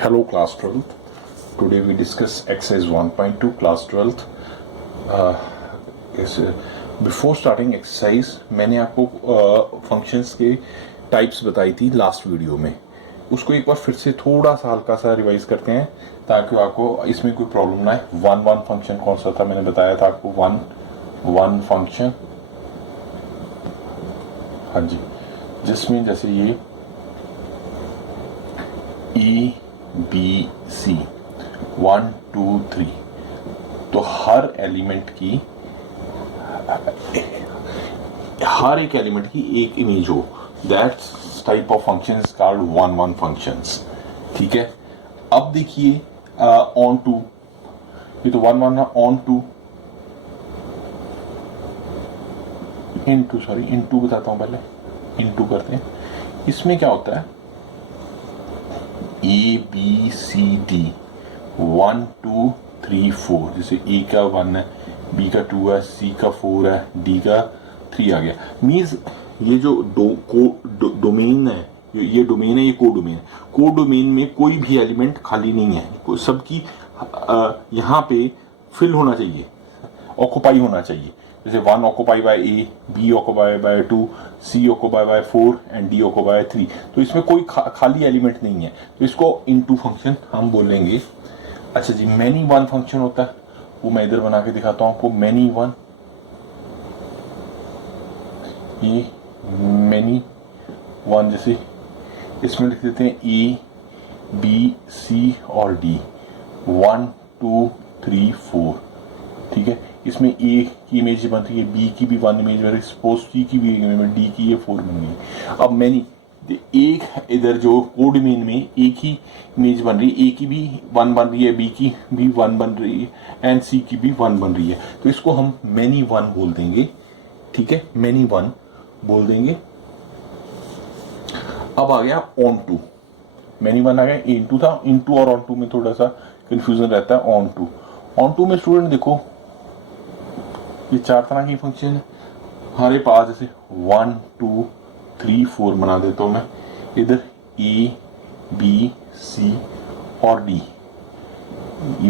Hello class 12th. Today we discuss exercise 1.2 class 12th. Before starting exercise मैंने आपको functions के types बताई थी लास्ट वीडियो में. उसको एक बार फिर से थोड़ा सा हल्का सा रिवाइज करते हैं ताकि आपको इसमें कोई प्रॉब्लम ना आए. वन फंक्शन कौन सा था मैंने बताया था आपको. वन फंक्शन, हाँ जी, जिसमें जैसे ये E B C 1 2 3, तो हर एलिमेंट की हर एक एलिमेंट की एक इमेज हो. That's type of function is called one functions. ठीक है. अब देखिए ऑन टू, ये तो वन ऑन टू इनटू बताता हूं पहले. इनटू करते हैं. इसमें क्या होता है, ए बी सी डी 1 2 3 4. जैसे ए का 1 है, बी का 2 है, सी का 4 है, डी का 3 आ गया. मीन्स ये जो डोमेन है, ये डोमेन है, ये को डोमेन है. को डोमेन में कोई भी एलिमेंट खाली नहीं है. सबकी यहाँ पे फिल होना चाहिए, ऑक्युपाई होना चाहिए. जैसे 1 occupy by A, B occupy by 2, C occupy by 4 and D occupy by 3. तो इसमें कोई खाली एलिमेंट नहीं है, तो इसको इनटू फंक्शन हम बोलेंगे. अच्छा जी, मैनी वन फंक्शन होता है, वो मैं इधर बना के दिखाता हूं आपको. मैनी वन, ये मैनी वन, जैसे इसमें लिख देते हैं ए बी सी और डी 1 2 3 4. ठीक है. इसमें ए की इमेज बन रही है, बी की भी वन इमेज बन रही है, सपोज सी की भी इमेज, डी की ये 4 बन गई. अब मैनी एक इधर जो कोड डोमेन में एक ही इमेज बन रही है, ए की भी 1 बन रही है, बी की भी 1 बन रही है एंड सी की भी 1 बन रही है. तो इसको हम मैनी वन बोल देंगे. ठीक है, मैनी वन बोल देंगे. अब आ गया ऑन टू. मैनी वन आ गया, इनटू था. इनटू और ऑन टू में थोड़ा सा कंफ्यूजन रहता है. ऑन टू में स्टूडेंट देखो, ये 4 तरह की फंक्शन है हमारे पास. जैसे 1 2 3 4 बना देता हूं मैं. इधर ए बी सी और डी,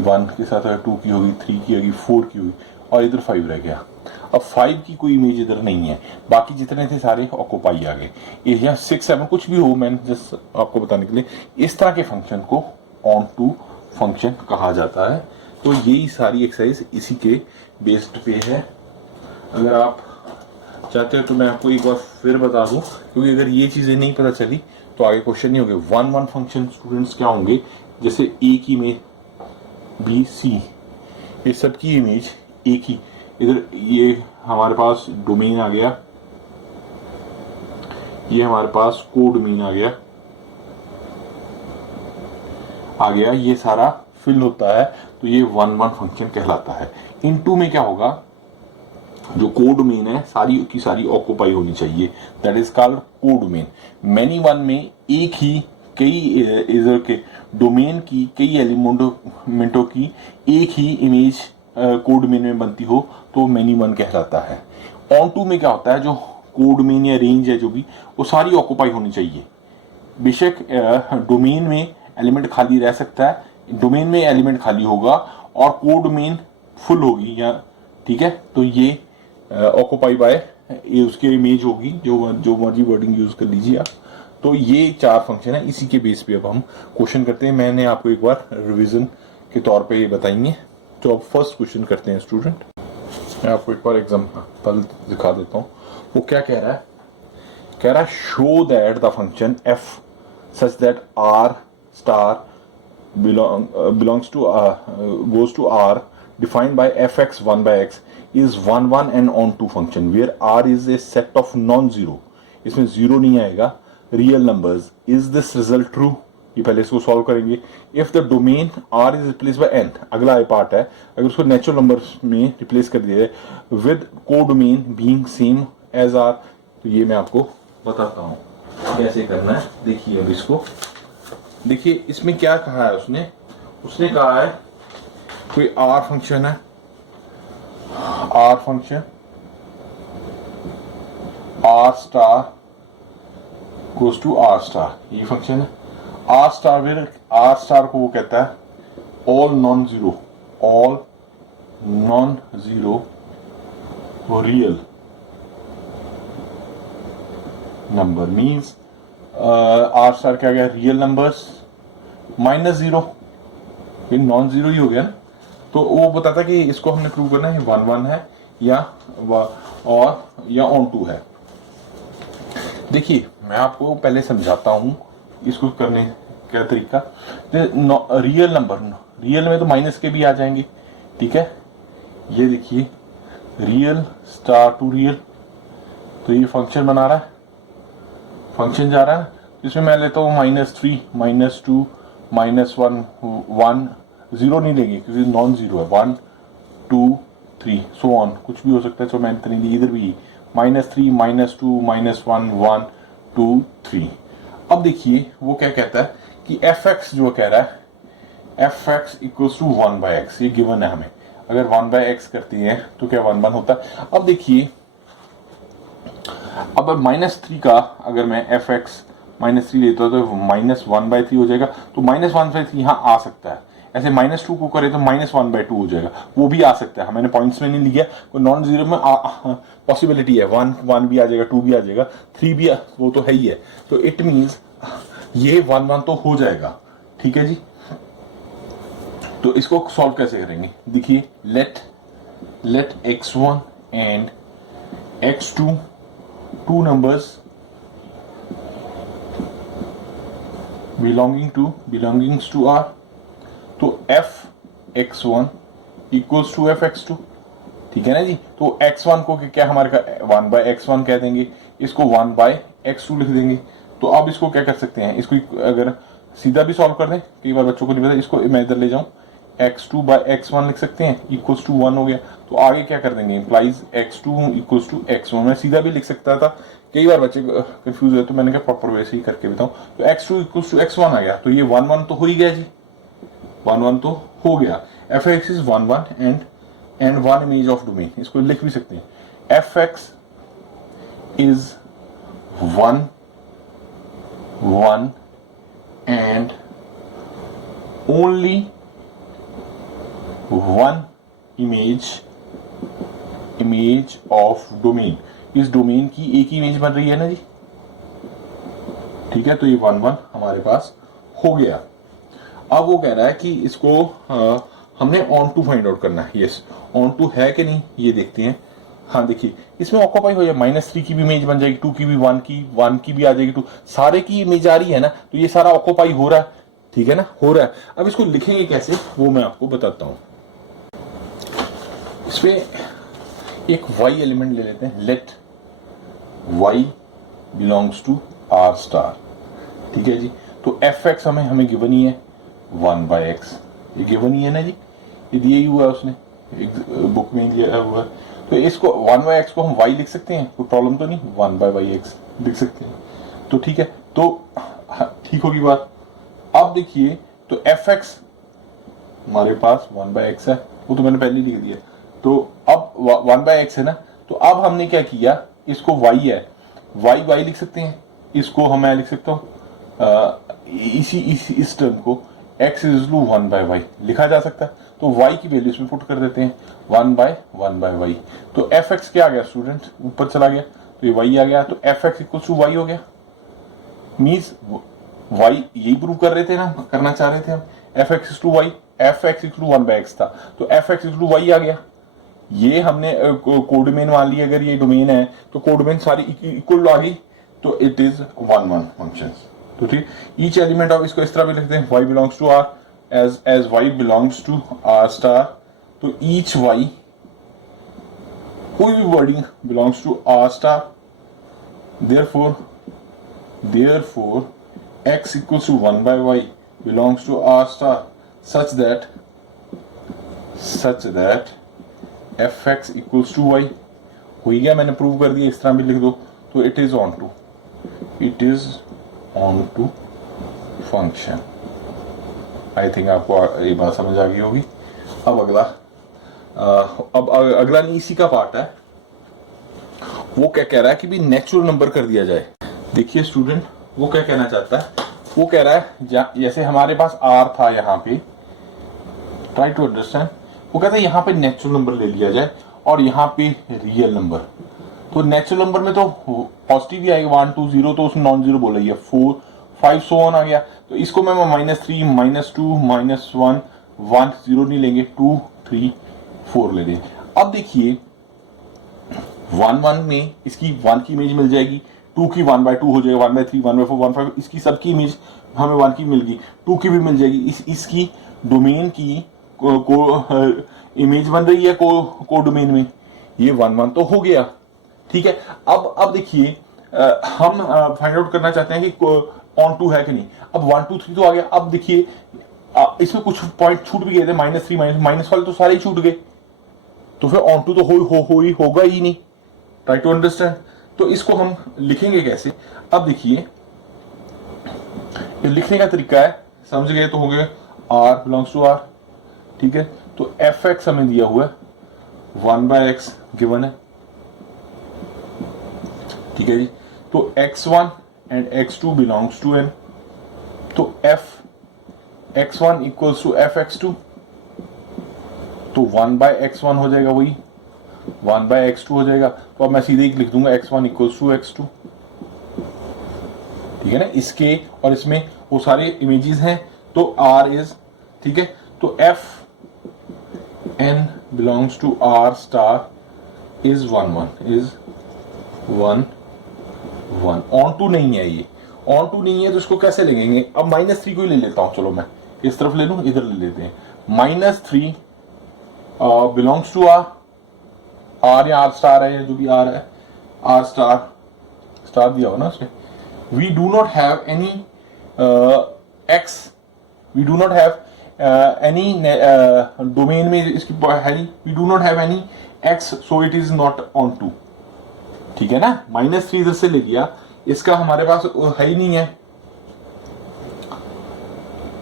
1 के साथ अगर 2 की होगी, 3 की होगी, 4 की होगी, और इधर 5 रह गया. अब 5 की कोई इमेज इधर नहीं है, बाकी जितने थे सारे ऑक्युपाई आ गए. या 6 7 कुछ भी हो, मैंने जस्ट आपको बताने के लिए. इस तरह के फंक्शन को ऑन टू फंक्शन कहा जाता है. तो यही सारी एक्सरसाइज इसी के बेस्ड पे है. अगर आप चाहते हो तो मैं आपको एक बार फिर बता दूं, क्योंकि अगर ये चीजें नहीं पता चली तो आगे क्वेश्चन नहीं होंगे. वन फंक्शन स्टूडेंट्स क्या होंगे, जैसे ए की इमेज, बी सी, ये सब की इमेज एक ही. इधर ये हमारे पास डोमेन आ गया, ये हमारे पास को डोमेन आ गया, ये सारा फिल होता है. तो ये वन फंक्शन कहलाता है. इनटू में क्या होगा, जो को डोमेन है सारी की सारी ऑक्युपाई होनी चाहिए. दैट इज कॉल्ड को डोमेन. मैनी वन में एक ही कई इधर के डोमेन की कई एलिमेंटों की एक ही इमेज को डोमेन में बनती हो तो मैनी वन कहलाता है. ऑन टू में क्या होता है, जो को डोमेन या रेंज है जो भी, वो सारी ऑक्युपाई होनी चाहिए. बेशक डोमेन में एलिमेंट खाली रह सकता है, डोमेन में एलिमेंट खाली होगा और को डोमेन फुल होगी या. ठीक है. तो ये ऑक्युपाई बाय उसकी इमेज होगी, जो मर्जी वर्डिंग यूज कर लीजिए आप. तो ये 4 फंक्शन है. इसी के बेस पे अब हम क्वेश्चन करते हैं. मैंने आपको एक बार रिवीजन के तौर पे ये बताएंगे. तो अब फर्स्ट क्वेश्चन करते हैं स्टूडेंट. मैं आपको एक बार एग्जांपल दिखा देता हूँ. वो क्या कह रहा है, show that the function f such that R star belongs to goes to R defined by fx 1 by x is 1 1 and on 2 function where R is a set of non-zero. इसमें zero नहीं आएगा, real numbers. Is this result true. ये पहले इसको solve करेंगे. If the domain R is replaced by n, अगला part है, अगर उसको नेचुरल नंबर्स में रिप्लेस कर दिया जाए with codomain being same as R, तो ये मैं आपको बताता हूँ कैसे करना है. देखिए अब इसको देखिए, इसमें क्या कहा है उसने कहा है कोई आर फंक्शन है, R function R star goes to R star, ये फंक्शन है. आर स्टार को वो कहता है all non zero real number. Means R star क्या गया, रियल नंबर्स माइनस जीरो, ये नॉन जीरो ही हो गया ना। तो वो बताता है कि इसको हमने प्रूव करना है 1 1 है या ऑन टू है। देखिए मैं आपको पहले समझाता हूं इसको करने का तरीका। रियल नंबर, रियल में तो माइनस के भी आ जाएंगे, ठीक है। ये देखिए रियल स्टार टू रियल, तो ये फंक्शन बना रहा है, फंक्शन जा रहा है। इसमें मैं लेता हूँ -3 -2 -1 1, जीरो नहीं लेंगे क्योंकि नॉन जीरो है, 1 2 3 सो ऑन, कुछ भी हो सकता है। तो मैंने इतनी ली, इधर भी -3 -2 -1 1 2 3। अब देखिए वो क्या कहता है कि fx जो कह रहा है fx इक्वल्स टू 1/x, ये गिवन है हमें। अगर 1/x करती है तो क्या 1 1 होता है। अब देखिए अब -3 का अगर मैं fx -3 लेता हूं तो -1/3 हो जाएगा। तो -1/3 यहाँ आ सकता है। ऐसे -2 को करे तो -1/2 हो जाएगा, वो भी आ सकता है। मैंने पॉइंट्स में नहीं लिया, नॉन जीरो में पॉसिबिलिटी है, 1 भी आ जाएगा, 2 भी आ जाएगा, 3 भी वो तो है ही है। तो इट मीन्स ये 1 1 तो हो जाएगा, ठीक है जी। तो इसको सॉल्व कैसे करेंगे, देखिए let x1 and x2 two numbers belongs to R, तो f(x1) इक्वल्स टू f(x2), ठीक है ना जी। तो x1 को क्या हमारे का 1/x1 कह देंगे, इसको 1/x2 लिख देंगे। तो अब इसको क्या कर सकते हैं, इसको अगर सीधा भी सॉल्व कर दें, कई बार बच्चों को नहीं पता, इसको मैं इधर ले जाऊं, x2/x1 लिख सकते हैं, इक्वल्स टू 1 हो गया। तो आगे क्या कर देंगे, implies x2 equals to x1। मैं सीधा भी लिख सकता था, कई बार बच्चे कंफ्यूज हुए, तो मैंने कहा प्रॉपर वे से ही करके बताऊं। तो x2 इक्वल्स टू x1 आ गया, तो ये 1 1 तो हो ही गया जी, 1 1 तो हो गया। fx is 1 1 and 1 image of domain, इसको लिख भी सकते हैं, fx is 1 1 and only 1 image of domain. इस डोमेन की एक इमेज बन रही है ना जी, ठीक है। तो ये 1 1 हमारे पास हो गया। अब वो कह रहा है कि इसको हमने ऑन टू फाइंड आउट करना है। यस, ऑन टू है कि नहीं ये देखते हैं। हाँ देखिए इसमें ऑक्यूपाई हो जाए, -3 की भी इमेज बन जाएगी, 2 की भी, 1 की भी आ जाएगी, 2 सारे की इमेज आ रही है ना, तो ये सारा ऑक्यूपाई हो रहा है, ठीक है ना, हो रहा है। अब इसको लिखेंगे कैसे वो मैं आपको बताता हूं। इसमें एक y एलिमेंट ले लेते हैं, let y belongs to r star, ठीक है जी। तो fx हमें गिवन ही है 1/x, ये गिवन ही है ना जी, ये दिया ही हुआ है उसने, बुक में दिया हुआ है। तो इसको 1/x को हम y लिख सकते हैं, कोई प्रॉब्लम तो नहीं, 1/x लिख सकते हैं, तो ठीक है। तो ठीक होगी बात। अब देखिए तो fx हमारे पास 1/x है, वो तो मैंने पहले लिख दिया। तो अब 1/x है ना, तो अब हमने क्या किया, इसको y है, y लिख सकते हैं, इसको हम मैं लिख सकता हूँ इस टर्म को x इज 1/y लिखा जा सकता है। तो y की वैल्यू इसमें पुट कर देते हैं, 1/1/y। तो fx क्या आ गया स्टूडेंट, ऊपर चला गया, तो ये y आ गया। तो fx इक्वल टू y हो गया, मीन्स y यही प्रूव कर रहे थे ना, करना चाह रहे थे हम, fx is to y, fx is to 1/x था, तो fx इज टू y आ गया। ये हमने कोडोमेन मान लिया, अगर ये डोमेन है तो कोडोमेन सारी इक्वल आ गई, तो इट इज 1 1 फंक्शन। तो ठीक, ईच एलिमेंट ऑफ, इसको इस तरह भी लिखते हैं, y belongs to r as y belongs to r star. तो ईच y, कोई भी wording belongs to r star, therefore x equals to 1/y belongs to r star such that fx equals to y हो गया, मैंने prove कर दिया। इस तरह भी लिख दो, तो it is onto function. I think आपको ये बात समझ आ गई होगी। अब अगला नहीं, इसी का पार्ट है। वो क्या कह रहा है कि भी नेचुरल नंबर कर दिया जाए। देखिए स्टूडेंट, वो क्या कहना चाहता है, वो कह रहा है जैसे हमारे पास आर था यहाँ पे, ट्राई टू अंडरस्टैंड, वो कहता है यहाँ पे नेचुरल नंबर ले लिया जाए और यहाँ पे रियल नंबर। तो नेचुरल नंबर में तो पॉजिटिव ही आएगा, 1 2 0, तो उसने नॉन जीरो बोला ही है, 4 5 सो ऑन आ गया। तो इसको मैं -3 -2 -1 1 0 नहीं लेंगे, 2 3 4 ले लेंगे। अब देखिए 1 1 में इसकी 1 की इमेज मिल जाएगी, 2 की 1/2 हो जाएगा, 1/3 1/4 1/5, इसकी सबकी इमेज हमें 1 की मिल गई, 2 की भी मिल जाएगी। इसकी डोमेन की इमेज बन रही है को डोमेन में, ये 1 1 तो हो गया। ठीक है, अब देखिए हम फाइंड आउट करना चाहते हैं कि ऑन टू है कि नहीं। अब 1 2 3 तो आ गया। अब देखिए इसमें कुछ पॉइंट छूट भी गए थे, -3 माइनस वाले तो सारे ही छूट गए, तो फिर ऑन टू तो होगा ही नहीं। Try to understand. तो इसको हम लिखेंगे कैसे? अब देखिए लिखने का तरीका है, समझ गए तो हो गए, r बिलोंग्स टू r। ठीक है, तो fx हमें दिया हुआ है, 1/x गिवन है। ठीक है जी, तो x1 and x2 belongs to n, तो f(x1) इक्वल्स टू f(x2), तो 1/x1 हो जाएगा, वही 1/x2 हो जाएगा। तो अब मैं सीधे ही लिख दूंगा x1 इक्वल्स टू x2। ठीक है ना, इसके और इसमें वो सारे इमेजेस हैं, तो r इज, ठीक है, तो f(n) belongs to r star is 1 1, is 1 1। Onto नहीं है, ये ऑन टू नहीं है, तो इसको कैसे लेंगे? अब -3 को ही ले लेता हूं, चलो मैं इस तरफ ले लूं, इधर ले लेते हैं। -3 बिलोंग्स टू r या r स्टार है, जो भी r है, r स्टार दिया हो ना उसने। We do not have any x, we do not have any domain में इसकी है, we do not have any x, so it is not onto. ठीक है ना, -3 इधर से ले लिया, इसका हमारे पास है ही नहीं है,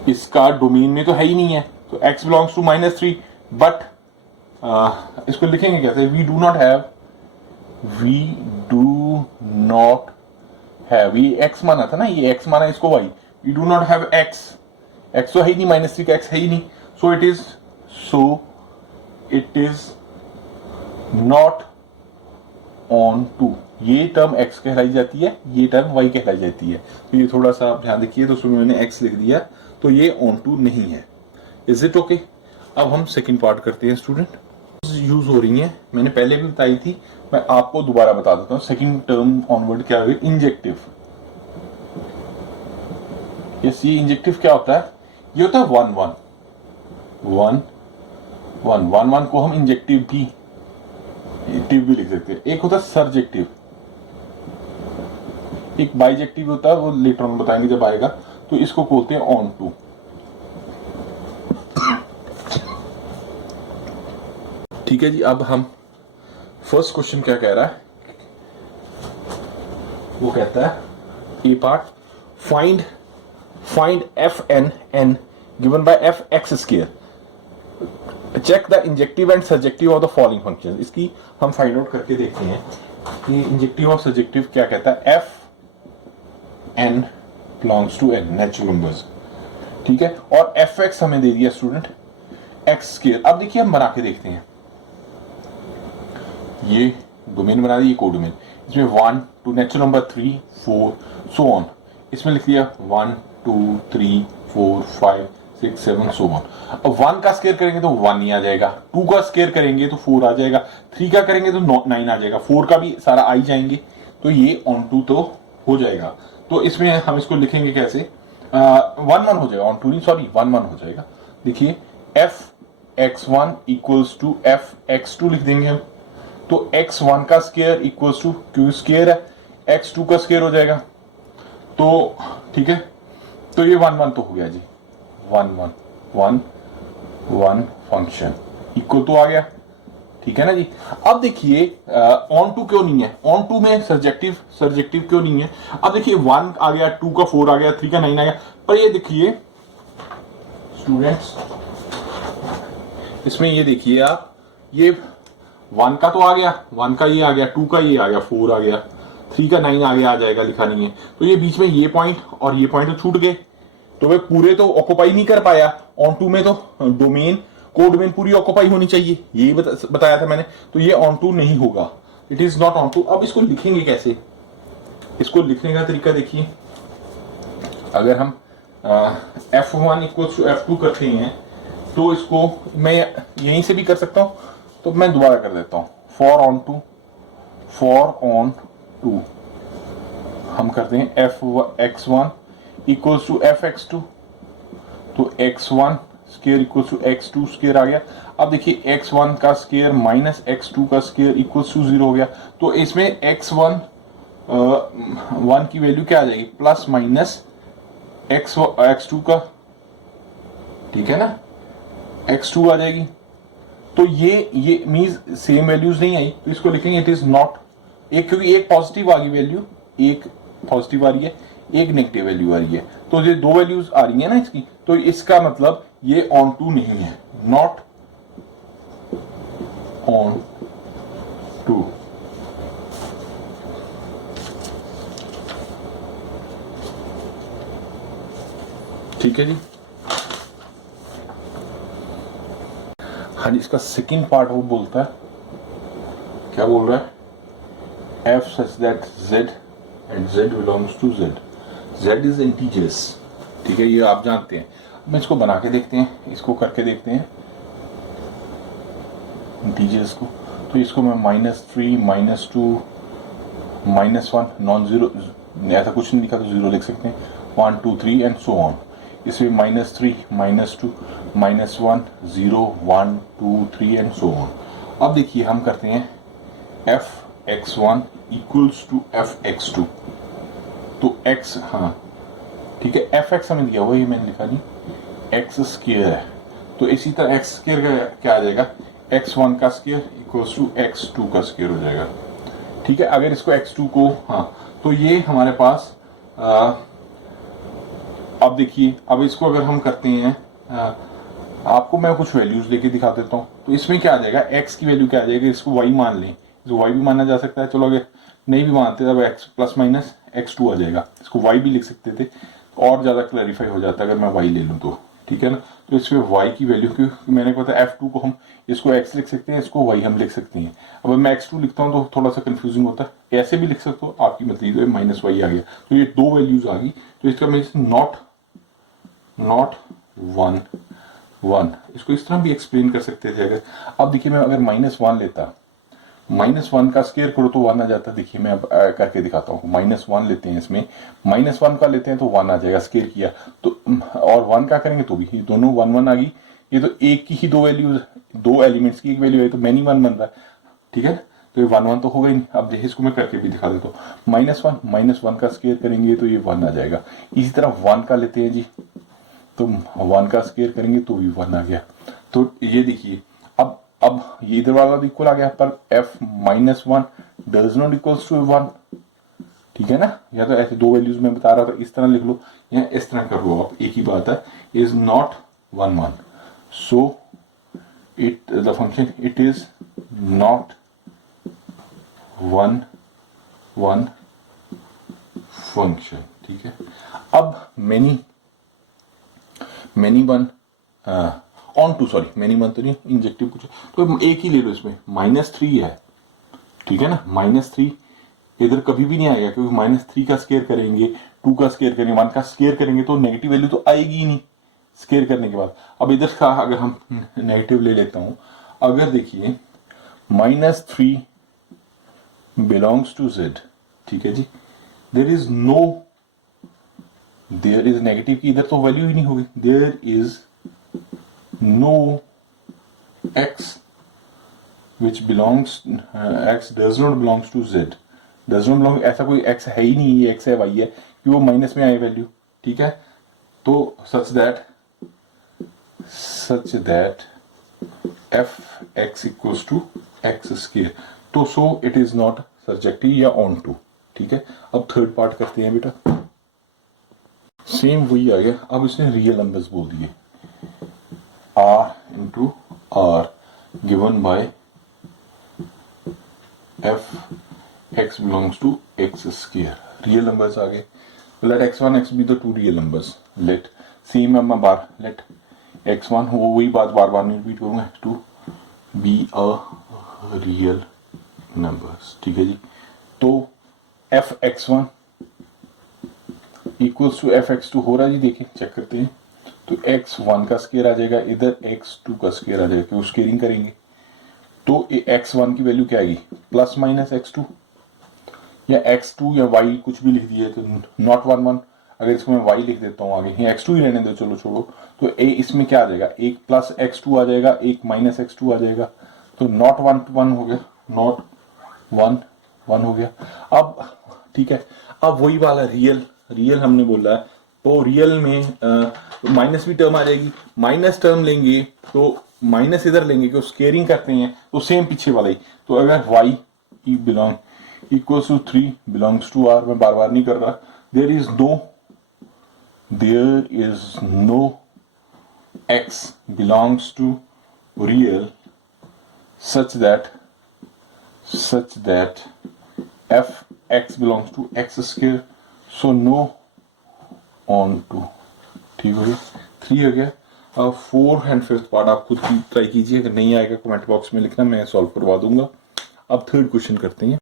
इसका डोमेन में तो है ही नहीं है, तो x बिलोंग्स टू -3। बट इसको लिखेंगे कैसे? वी डू नॉट हैव, ये x माना था ना, ये x माना, इसको y, we do not have x तो है ही नहीं, -3 का x है ही नहीं, so it is not onto. ये टर्म x कहलाई जाती है, ये टर्म y कहलाई जाती है। तो ये थोड़ा सा आप ध्यान देखिए, तो उसमें मैंने x लिख दिया, तो ये ऑन टू नहीं है। Is it okay? अब हम सेकंड पार्ट करते हैं स्टूडेंट। यूज हो रही है, मैंने पहले भी बताई थी, मैं आपको दोबारा बता देता हूँ। सेकंड टर्म ऑनवर्ड क्या है? इंजेक्टिव। यस, ये इंजेक्टिव क्या होता है? ये होता है 1 1 1 1 1 को हम इंजेक्टिव भी लिख सकते हैं। एक होता है सर्जेक्टिव, एक बाइजेक्टिव होता है, वो लेटर ऑन बताएंगे जब आएगा। तो इसको बोलते हैं ऑन टू। ठीक है जी, अब हम फर्स्ट क्वेश्चन क्या कह रहा है, वो कहता है A part, find f(n) given by f(x²). Check the injective and subjective of the following function. इसकी हम फाइंड आउट करके देखते हैं कि इंजेक्टिव और सब्जेक्टिव क्या कहता है। f(n) belongs to n, natural numbers. ठीक है, और f(x) हमें दे दिया स्टूडेंट x²। अब देखिए हम बना के देखते हैं, ये डोमेन बना दी, ये कोडोमेन, इसमें 1 2 नेचुरल नंबर 3 4 सो ऑन, इसमें लिख दिया 1 2 3 4 5 6 7 सो ऑन। अब 1 का स्क्वायर करेंगे तो 1 ही आ जाएगा, 2 का स्क्वायर करेंगे तो 4 आ जाएगा, 3 का करेंगे तो 9 आ जाएगा, 4 का भी सारा आ ही जाएंगे, तो ये ऑन टू तो हो जाएगा। तो इसमें हम इसको लिखेंगे कैसे? 1 1 हो जाएगा, ऑन टू नहीं, सॉरी 1 1 हो जाएगा। देखिए f(x1) इक्वल्स टू f(x2) लिख देंगे हम, तो x1 का स्क्वायर इक्वल्स टू, क्यों स्क्वायर है, x2 का स्क्वायर हो जाएगा। तो ठीक है, तो ये 1 1 तो हो गया जी, 1 1 1 1 फंक्शन इक्वल टू आ गया। ठीक है ना जी। अब देखिए ऑन टू क्यों नहीं है, ऑन टू में सब्जेक्टिव क्यों नहीं है? अब देखिए 1 आ गया, 2 का 4 आ गया, 3 का 9 आ गया, पर ये देखिए स्टूडेंट्स, इसमें ये देखिए आप, ये 1 का तो आ गया, 1 का ये आ गया, 2 का ये आ गया, 4 आ गया, 3 का 9 आगे आ जाएगा, लिखा नहीं है। तो ये बीच में ये पॉइंट और ये पॉइंट तो छूट गए, तो वे पूरे तो ऑक्यूपाई नहीं कर पाया। ऑन टू में तो डोमेन कोड डोमेन पूरी ऑक्यूपाई होनी चाहिए, ये बताया था मैंने। तो ये ऑन टू नहीं होगा, it is not onto. अब इसको लिखेंगे कैसे? इसको लिखने का तरीका देखिए, अगर हम F1 इक्वल टू F2 करते हैं तो इसको मैं यहीं से भी कर सकता हूं, तो मैं दोबारा कर देता हूं। फॉर ऑन टू हम करते हैं X1 इक्वल्स टू Fx2, तो X1 square equals to X2 square आ गया। अब देखिए X1 का स्केयर माइनस X2 का स्केयर इक्वल्स टू 0 हो गया। तो इसमें X1 1 की वैल्यू क्या आ जाएगी? प्लस माइनस X2 का, ठीक है ना, X2 आ जाएगी। तो ये मीन्स सेम वैल्यूज नहीं आई, तो इसको लिखेंगे इट इज नॉट एक, क्योंकि एक पॉजिटिव आ गई वैल्यू, एक पॉजिटिव आ रही है, एक नेगेटिव वैल्यू आ रही है, तो ये दो वैल्यूज आ रही है ना इसकी, तो इसका मतलब ये ऑन टू नहीं है, नॉट ऑन टू। ठीक है जी। हाँ जी, इसका सेकंड पार्ट वो बोलता है, क्या बोल रहा है? F such that Z and Z belongs to Z. Z is integers, ठीक है, ये आप जानते हैं। अब इसको बना के देखते हैं, इसको करके देखते हैं इंटीजर्स को। तो इसको मैं -3 -2 -1 नॉन जीरो, ऐसा कुछ नहीं लिखा तो 0 लिख सकते हैं, 1 2 3 एंड सो ऑन। इसमें -3 -2 -1 0 1 2 3 एंड सो ऑन। अब देखिए हम करते हैं Fx1 इक्वल्स टू Fx2, तो x, हाँ ठीक है, Fx हमें दिया हुआ, ये मैंने लिखा नहीं, x स्क्वायर है, तो इसी तरह x स्क्वायर का क्या आ जाएगा? x1 का स्क्वायर इक्वल्स टू x2 का स्क्वायर हो जाएगा। ठीक है, अगर इसको x2 को, हाँ, तो ये हमारे पास अब देखिए, अब इसको अगर हम करते हैं, आपको मैं कुछ वैल्यूज लेके दिखा देता हूँ। तो इसमें क्या आ जाएगा? x की वैल्यू क्या आ जाएगी? इसको y मान लें, जो y भी माना जा सकता है, चलो अगर नहीं भी मानते तब x प्लस माइनस x2 आ जाएगा, इसको y भी लिख सकते थे, और ज्यादा क्लैरिफाई हो जाता है अगर मैं y ले लूँ तो, ठीक है ना। तो इसमें y की वैल्यू, क्योंकि मैंने कहा था F2 को हम इसको x लिख सकते हैं, इसको y हम लिख सकते हैं। अब मैं x2 लिखता हूँ तो थोड़ा सा कंफ्यूजिंग होता है, ऐसे भी लिख सकते हो, आपकी मर्जी, तो माइनस y आ गया, तो ये दो वैल्यूज आ गई, तो इसका मीन नॉट 1 1, इसको इस तरह भी एक्सप्लेन कर सकते थे अगर। अब देखिए मैं अगर -1 लेता, -1 का स्क्वायर करो तो 1 आ जाता। देखिए मैं अब करके दिखाता हूँ, -1 लेते हैं, इसमें -1 का लेते हैं तो 1 आ जाएगा, स्क्वायर किया तो, और 1 का करेंगे तो भी ये दोनों 1 1 आ गई। ये तो एक की ही दो वैल्यूज, दो एलिमेंट्स की एक वैल्यू है, तो मैनी 1 बन रहा है, ठीक है, तो ये 1 1 तो होगा ही नहीं। अब देखिए इसको मैं करके भी दिखा देता हूँ, -1 का स्क्वायर करेंगे तो ये 1 आ जाएगा। इसी तरह 1 का लेते हैं जी, तो 1 का स्क्वायर करेंगे तो भी 1 आ गया। तो ये देखिए अब ये इधर वाला भी इक्वल आ गया, पर f-1 does not equals to 1, ठीक है ना। या तो ऐसे दो वैल्यूज में बता रहा था, इस तरह लिख लो या इस तरह कर लो, आप एक ही बात है, is not 1 1, so it the function it is not 1 1 function, ठीक है। अब many 1 onto, sorry many 1 तो नहीं, इंजेक्टिव कुछ, तो एक ही ले लो, इसमें -3 है, ठीक है ना। -3 इधर कभी भी नहीं आएगा, क्योंकि -3 का स्क्वायर करेंगे, 2 का स्क्वायर करेंगे, 1 का स्क्वायर करेंगे तो नेगेटिव वैल्यू तो आएगी ही नहीं स्क्वायर करने के बाद। अब इधर का अगर हम नेगेटिव ले लेता हूं, अगर देखिए -3 बिलोंग्स टू z, ठीक है जी, देयर इज नेगेटिव की इधर तो वैल्यू ही नहीं होगी, there is no x which belongs x does not belongs to z, does not belong, ऐसा कोई x है ही नहीं, ये x है y है, कि वो माइनस में आए वैल्यू, ठीक है। तो such that f(x) equals to x square, तो so it is not surjective या on to, ठीक है। अब थर्ड पार्ट करते हैं बेटा, सेम वही आ गया, अब इसने रियल नंबर्स बोल दिए, r into r given by f x belongs to x square, real numbers आ गए। Let x1 x be the two real numbers, let same मैं बार लेट x1 हो, वही बात बार बार नहीं रिपीट करूंगा, x2 be a real numbers, ठीक है जी। तो f(x1) इक्वल्स टू f(x2) हो रहा है जी, देखिए चेक करते हैं। तो x1 का स्केयर आ जाएगा, इधर x2 का स्केयर आ जाएगा, क्यों स्केयरिंग करेंगे। तो x1 की वैल्यू क्या आएगी, प्लस माइनस x2 या x2 या y कुछ भी लिख दिए तो नॉट 1 1। अगर इसको मैं y लिख देता हूँ आगे, यहाँ x2 ही रहने दो, चलो छोड़ो। तो इसमें क्या आ जाएगा, एक प्लस x2 आ जाएगा, एक माइनस x2 आ जाएगा। तो नॉट 1 1 हो गया, नॉट 1 1 हो गया। अब ठीक है, अब वही वाला रियल हमने बोला है, तो रियल में माइनस भी टर्म आ जाएगी, माइनस टर्म लेंगे तो माइनस इधर लेंगे, क्यों स्केयरिंग करते हैं, तो सेम पीछे वाला ही। तो अगर y belong equals to 3 belongs to r, मैं बार बार नहीं कर रहा, there is no x belongs to real such that f(x) belongs to x square, so no on 2, ठीक हो गया, 3 हो गया। अब 4 एंड 5th पार्ट आप खुद ट्राई कीजिए, अगर नहीं आएगा कमेंट बॉक्स में लिखना, मैं सॉल्व करवा दूंगा। अब थर्ड क्वेश्चन करते हैं।